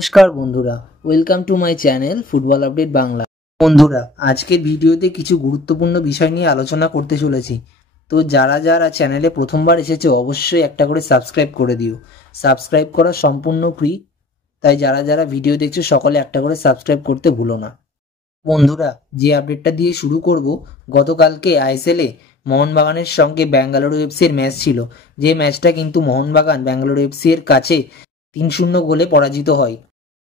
নমস্কার বন্ধুরা, welcome to my channel football update Bangla. বন্ধুরা, আজকের ভিডিওতে কিছু গুরুত্বপূর্ণ বিষয় নিয়ে আলোচনা করতে চলেছি। তো যারা যারা চ্যানেলে প্রথমবার এসেছে অবশ্যই একটা করে সাবস্ক্রাইব করে দিও। সাবস্ক্রাইব করা সম্পূর্ণ ফ্রি, তাই যারা যারা ভিডিও দেখছো সকলে একটা করে সাবস্ক্রাইব করতে ভুলো না। বন্ধুরা, যে আপডেটটা দিয়ে শুরু করব, গতকালকে আইএসএলে মোহনবাগানের সঙ্গে বেঙ্গালুরু এফসি এর ম্যাচ ছিল। যে ম্যাচটা কিন্তু মোহনবাগান বেঙ্গালুরু এফসি এর কাছে 3-0 গোলে পরাজিত হয়।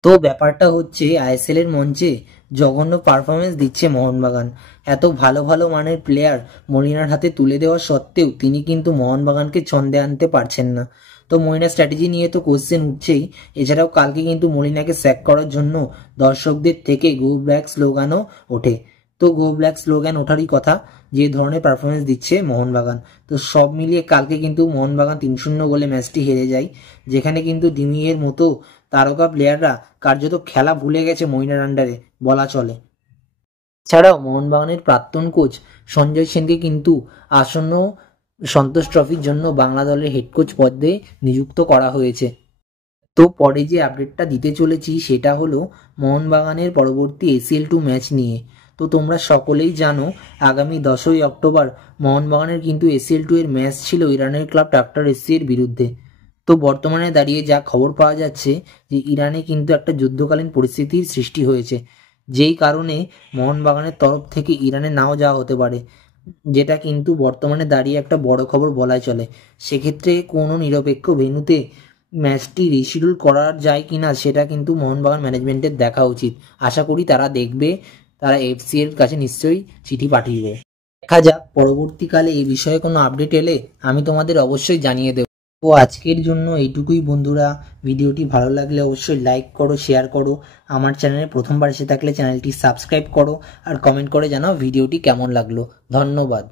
তো ব্যাপারটা হচ্ছে, আইএসএল এর মঞ্চে জঘন্য পারফরমেন্স দিচ্ছে মোহনবাগান। এত ভালো ভালো মানের প্লেয়ার মলিনার হাতে তুলে দেওয়া সত্ত্বেও তিনি কিন্তু মোহনবাগানকে ছন্দে আনতে পারছেন না। তো মলিনার স্ট্র্যাটেজি নিয়ে তো কোশ্চেন উঠছেই। এছাড়াও কালকে কিন্তু মলিনাকে স্যাক করার জন্য দর্শকদের থেকে গো ব্ল্যাক স্লোগানও ওঠে। তো গো ব্ল্যাক স্লোগান ওঠারই কথা, যে ধরনের পারফরমেন্স দিচ্ছে মোহনবাগান। তো সব মিলিয়ে কালকে কিন্তু মোহনবাগান 3-0 গোলে ম্যাচটি হেরে যায়, যেখানে কিন্তু ডিমিয়ের মতো তারকা প্লেয়াররা কার্যত খেলা ভুলে গেছে মলিনার আন্ডারে বলা চলে। এছাড়াও মোহনবাগানের প্রাক্তন কোচ সঞ্জয় সেনকে কিন্তু আসন্ন সন্তোষ ট্রফির জন্য বাংলা দলের হেড কোচ পদে নিযুক্ত করা হয়েছে। তো পরে যে আপডেটটা দিতে চলেছি সেটা হলো মোহনবাগানের পরবর্তী ACL2 ম্যাচ নিয়ে। তো তোমরা সকলেই জানো, আগামী 10ই অক্টোবর মোহনবাগানের কিন্তু ACL2 এর ম্যাচ ছিল ইরানের ক্লাব টাক্টার SC এর বিরুদ্ধে। তো বর্তমানে দাঁড়িয়ে যা খবর পাওয়া যাচ্ছে যে ইরানে কিন্তু একটা যুদ্ধকালীন পরিস্থিতির সৃষ্টি হয়েছে, যেই কারণে মোহনবাগানের তরফ থেকে ইরানে নাও যাওয়া হতে পারে, যেটা কিন্তু বর্তমানে দাঁড়িয়ে একটা বড় খবর বলাই চলে। সেক্ষেত্রে কোনো নিরপেক্ষ ভেন্যুতে ম্যাচটি রিশিডিউল করা যায় কিনা সেটা কিন্তু মোহনবাগান ম্যানেজমেন্টের দেখা উচিত। আশা করি তারা দেখবে, তারা এফসি এর কাছে নিশ্চয়ই চিঠি পাঠিয়ে। দেখা যাক পরবর্তীকালে এই বিষয়ে কোনো আপডেট এলে আমি তোমাদের অবশ্যই জানিয়ে দেব। তো আজকের জন্য এইটুকুই বন্ধুরা। ভিডিওটি ভালো লাগলে অবশ্যই লাইক করো, শেয়ার করো। আমার চ্যানেলে প্রথমবার এসে থাকলে চ্যানেলটি সাবস্ক্রাইব করো, আর কমেন্ট করে জানাও ভিডিওটি কেমন লাগলো। ধন্যবাদ।